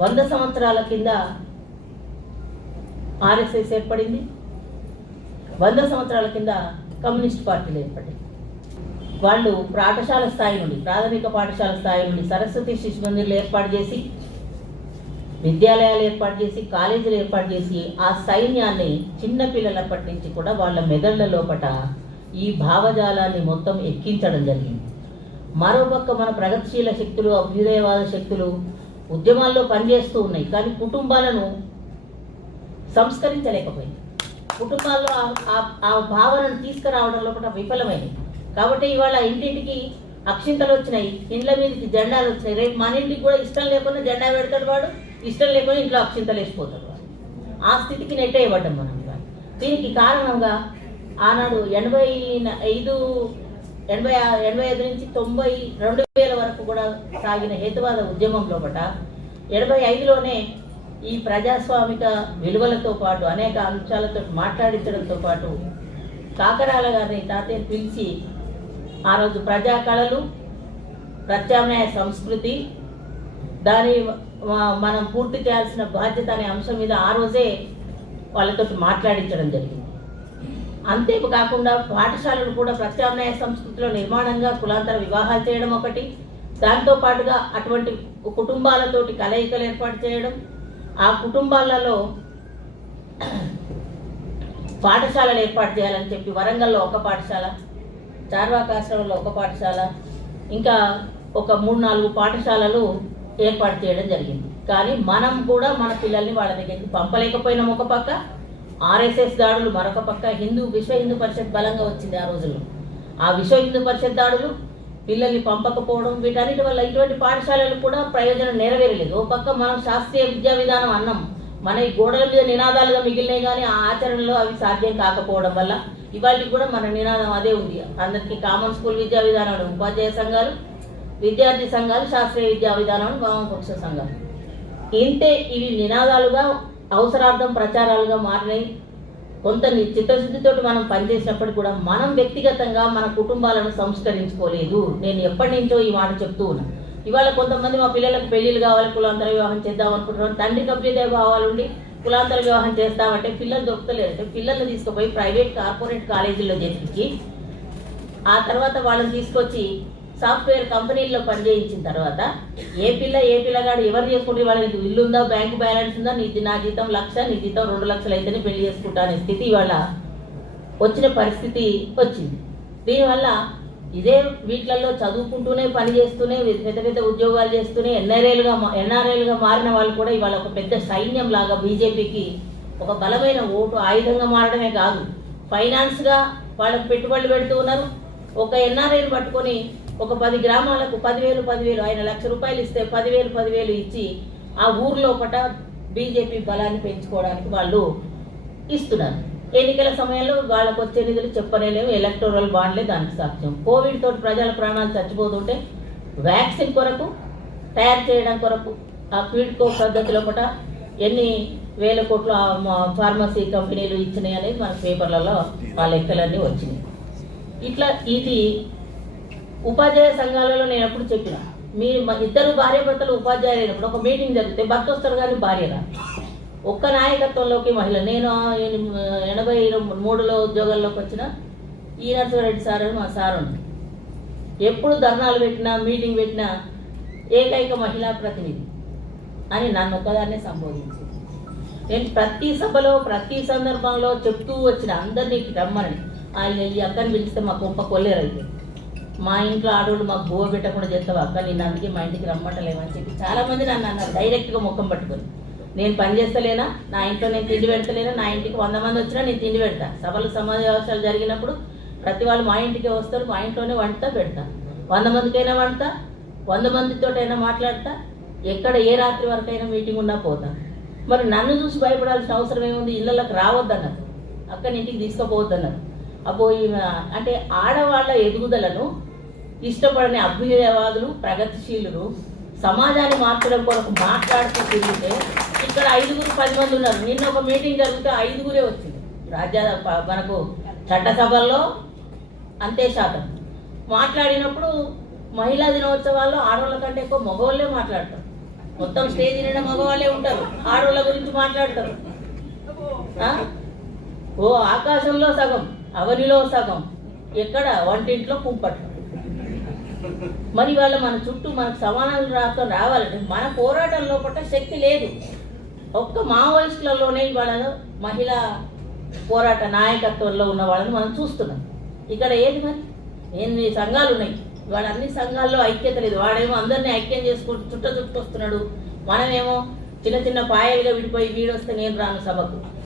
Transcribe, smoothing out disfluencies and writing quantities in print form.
100 సంవత్సరాల కింద ఆర్ఎస్ఎస్ ఏర్పడింది, 100 సంవత్సరాల కింద కమ్యూనిస్ట్ పార్టీలు ఏర్పడింది. వాళ్ళు పాఠశాల స్థాయి నుండి, ప్రాథమిక పాఠశాల స్థాయి నుండి సరస్వతి శిశు మందిర్లు ఏర్పాటు చేసి, విద్యాలయాలు ఏర్పాటు చేసి, కాలేజీలు ఏర్పాటు చేసి ఆ సైన్యాన్ని చిన్నపిల్లలప్పటి నుంచి కూడా వాళ్ళ మెదళ్ల లోపట ఈ భావజాలాన్ని మొత్తం ఎక్కించడం జరిగింది. మరోపక్క మన ప్రగతిశీల శక్తులు, అభ్యుదయవాద శక్తులు ఉద్యమాల్లో పనిచేస్తూ ఉన్నాయి, కానీ కుటుంబాలను సంస్కరించలేకపోయింది. కుటుంబాల్లో ఆ భావనను తీసుకురావడంలో కూడా విఫలమైంది. కాబట్టి ఇవాళ ఇంటింటికి అక్షింతలు వచ్చినాయి, ఇండ్ల మీదకి జెండాలు వచ్చినాయి. రేపు మన ఇంటికి కూడా ఇష్టం లేకుండా జెండా పెడతాడు వాడు, ఇష్టం లేకుండా ఇంట్లో అక్షింతలు వేసిపోతాడు వాడు. ఆ స్థితికి నెట్టేయబడ్డం మనం. దీనికి కారణంగా ఆనాడు 85 నుంచి 90, 2000 వరకు కూడా సాగిన హేతువాద ఉద్యమంలో పట 85లోనే ఈ ప్రజాస్వామిక విలువలతో పాటు అనేక అంశాలతో మాట్లాడించడంతో పాటు కాకరాల గారిని తాతయ్య పిలిచి ఆ రోజు ప్రజా కళలు, ప్రత్యామ్నాయ సంస్కృతి, దాని మనం పూర్తి చేయాల్సిన బాధ్యత అనే అంశం మీద ఆ రోజే వాళ్ళతో మాట్లాడించడం జరిగింది. అంతేకాకుండా పాఠశాలలు కూడా ప్రత్యామ్నాయ సంస్కృతిలో నిర్మాణంగా కులాంతర వివాహాలు చేయడం ఒకటి, దాంతో పాటుగా అటువంటి కుటుంబాలతోటి కలయికలు ఏర్పాటు చేయడం, ఆ కుటుంబాలలో పాఠశాలలు ఏర్పాటు చేయాలని చెప్పి వరంగల్లో ఒక పాఠశాల, చార్వాకాశ్రమంలో ఒక పాఠశాల, ఇంకా ఒక 3-4 పాఠశాలలు ఏర్పాటు చేయడం జరిగింది. కానీ మనం కూడా మన పిల్లల్ని వాళ్ళ దగ్గరికి పంపలేకపోయినాం. ఒక పక్క ఆర్ఎస్ఎస్ దాడులు, మరొక పక్క విశ్వ హిందూ పరిషత్ బలంగా వచ్చింది ఆ రోజుల్లో. ఆ విశ్వ హిందూ పరిషత్ దాడులు, పిల్లల్ని పంపకపోవడం, వీటన్నిటి వల్ల ఇటువంటి పాఠశాలలు కూడా ప్రయోజనం నెరవేరలేదు. ఓ పక్క మనం శాస్త్రీయ విద్యా విధానం అన్నాం, మన ఈ గోడల మీద నినాదాలుగా మిగిలినాయి, కానీ ఆ ఆచరణలో అవి సాధ్యం కాకపోవడం వల్ల ఇవాళకి కూడా మన నినాదం అదే ఉంది. అందరికీ కామన్ స్కూల్ విద్యా విధానాలు, ఉపాధ్యాయ సంఘాలు, విద్యార్థి సంఘాలు, శాస్త్రీయ విద్యా విధానాలు, వామపక్ష సంఘాలు, ఇంతే. ఇవి నినాదాలుగా అవసరార్థం ప్రచారాలుగా మారినాయి. కొంత చిత్తశుద్ధితో మనం పనిచేసినప్పటికీ కూడా మనం వ్యక్తిగతంగా మన కుటుంబాలను సంస్కరించుకోలేదు. నేను ఎప్పటి నుంచో ఈ మాట చెప్తూ ఉన్నాను. ఇవాళ కొంతమంది మా పిల్లలకు పెళ్లిళ్ళు కావాలి, కులాంతర వివాహం చేద్దాం అనుకుంటున్నాం. తండ్రికి అభ్యుదయ భావాలుండి కులాంతర వివాహం చేస్తామంటే పిల్లలు దొరుకుతలేరంటే పిల్లల్ని తీసుకుపోయి ప్రైవేట్ కార్పొరేట్ కాలేజీల్లో చేర్పించి ఆ తర్వాత వాళ్ళని తీసుకొచ్చి సాఫ్ట్వేర్ కంపెనీల్లో పనిచేయించిన తర్వాత ఏ పిల్లగాడు ఎవరు చేసుకుంటే వాళ్ళకి ఇల్లు ఉందా, బ్యాంకు బ్యాలెన్స్ ఉందా, నా జీతం 1,00,000, నీ జీతం 2,00,000 అయితేనే పెళ్లి చేసుకుంటా అనే స్థితి ఇవాళ వచ్చిన పరిస్థితి వచ్చింది. దీనివల్ల ఇదే వీటిలలో చదువుకుంటూనే పని చేస్తూనే పెద్ద పెద్ద ఉద్యోగాలు చేస్తూనే ఎన్ఆర్ఐలుగా మారిన వాళ్ళు కూడా ఇవాళ ఒక పెద్ద సైన్యం లాగా బీజేపీకి ఒక బలమైన ఓటు ఆయుధంగా మారడమే కాదు, ఫైనాన్స్గా వాళ్ళకు పెట్టుబడులు పెడుతూ ఉన్నారు. ఒక ఎన్ఆర్ఐని పట్టుకొని ఒక 10 గ్రామాలకు 10,000 ఆయన ₹1,00,000 ఇస్తే 10,000 ఇచ్చి ఆ ఊర్లో ఒకట బీజేపీ బలాన్ని పెంచుకోవడానికి వాళ్ళు ఇస్తున్నారు. ఎన్నికల సమయంలో వాళ్ళకు వచ్చే నిధులు చెప్పనేలేవు, ఎలక్టోరల్ బాండ్లే దానికి సాక్ష్యం. కోవిడ్ తోటి ప్రజల ప్రాణాలు చచ్చిపోతుంటే వ్యాక్సిన్ కొరకు తయారు చేయడం కొరకు ఆ క్విడ్కో పద్ధతిలో కూడా ఎన్ని వేల కోట్లు ఫార్మసీ కంపెనీలు ఇచ్చినాయి అనేది మన పేపర్లలో ఆ లెక్కలన్నీ వచ్చినాయి. ఇట్లా ఇది ఉపాధ్యాయ సంఘాలలో నేను ఎప్పుడు చెప్పిన, మీ ఇద్దరు భార్యాభర్తలు ఉపాధ్యాయులు అయినప్పుడు ఒక మీటింగ్ జరిగితే భర్త వస్తారు కానీ భార్య రా. ఒక్క నాయకత్వంలోకి మహిళ, నేను 83లో ఉద్యోగాల్లోకి వచ్చిన ఈ నరసింహారెడ్డి సార్ అని మా సార్ ఉంది. ఎప్పుడు ధర్నాలు పెట్టినా మీటింగ్ పెట్టినా ఏకైక మహిళా ప్రతినిధి అని నన్ను ఒక్కదాన్నే సంబోధించింది. నేను ప్రతి సభలో ప్రతి సందర్భంలో చెప్తూ వచ్చిన అందరినీ రమ్మని. ఈ అక్కని పిలిస్తే మా కొంప కొల్లేరైతే, మా ఇంట్లో ఆడవాళ్ళు మాకు బువ్వ పెట్టకుండా చేస్తావు అక్క, నేను అందుకే మా ఇంటికి రమ్మటలేమని చెప్పి చాలామంది నన్ను అన్నారు డైరెక్ట్గా ముఖం పట్టుకొని. నేను పని చేస్తలేనా, నా ఇంట్లో నేను తిండి పెడతలేనా, నా ఇంటికి 100 మంది వచ్చినా నేను తిండి పెడతా. సభలు సమావేశాలు జరిగినప్పుడు ప్రతి వాళ్ళు మా ఇంటికే వస్తారు, మా ఇంట్లోనే వండుతా పెడతా. 100 మందికైనా వండుతా, 100 మందితోటైనా మాట్లాడతా, ఎక్కడ ఏ రాత్రి వరకైనా మీటింగ్ ఉన్నా పోతా. మరి నన్ను చూసి భయపడాల్సిన అవసరం ఏముంది? ఇళ్ళకి రావద్దన్నారు, అక్కడి ఇంటికి తీసుకుపోవద్దన్నారు. అబ్బో అంటే ఆడవాళ్ళ ఎదుగుదలను ఇష్టపడని అభ్యుదయవాదులు, ప్రగతిశీలులు సమాజాన్ని మార్చడం కొరకు మాట్లాడుతూ తిరిగితే ఇక్కడ 5-10 మంది ఉన్నారు. నిన్న ఒక మీటింగ్ జరిగితే 5 వచ్చింది. మనకు చట్టసభల్లో అంతే శాతం మాట్లాడినప్పుడు మహిళా దినోత్సవాల్లో ఆడవాళ్ళ కంటే ఎక్కువ మగవాళ్ళే మాట్లాడతారు. మొత్తం స్టేజ్ నిండా మగవాళ్ళే ఉంటారు, ఆడవాళ్ళ గురించి మాట్లాడతారు. ఓ ఆకాశంలో సగం, అవనిలో సగం, ఎక్కడ వంటింట్లో కుంపట్లు. మరి వాళ్ళ మన చుట్టూ మనకు సమానాలు రావాలంటే మన పోరాటం లోపల శక్తి లేదు. ఒక్క మావోయిస్టులలోనే ఇవాళ మహిళా పోరాట నాయకత్వంలో ఉన్న వాళ్ళని మనం చూస్తున్నాం. ఇక్కడ ఏది మరి ఎన్ని సంఘాలు ఉన్నాయి, ఇవాళ అన్ని సంఘాల్లో ఐక్యత లేదు. వాడేమో అందరినీ ఐక్యం చేసుకుంటూ చుట్టూ వస్తున్నాడు, మనమేమో చిన్న చిన్న పాయలుగా విడిపోయి వీడొస్తే నేను రాను సభకు.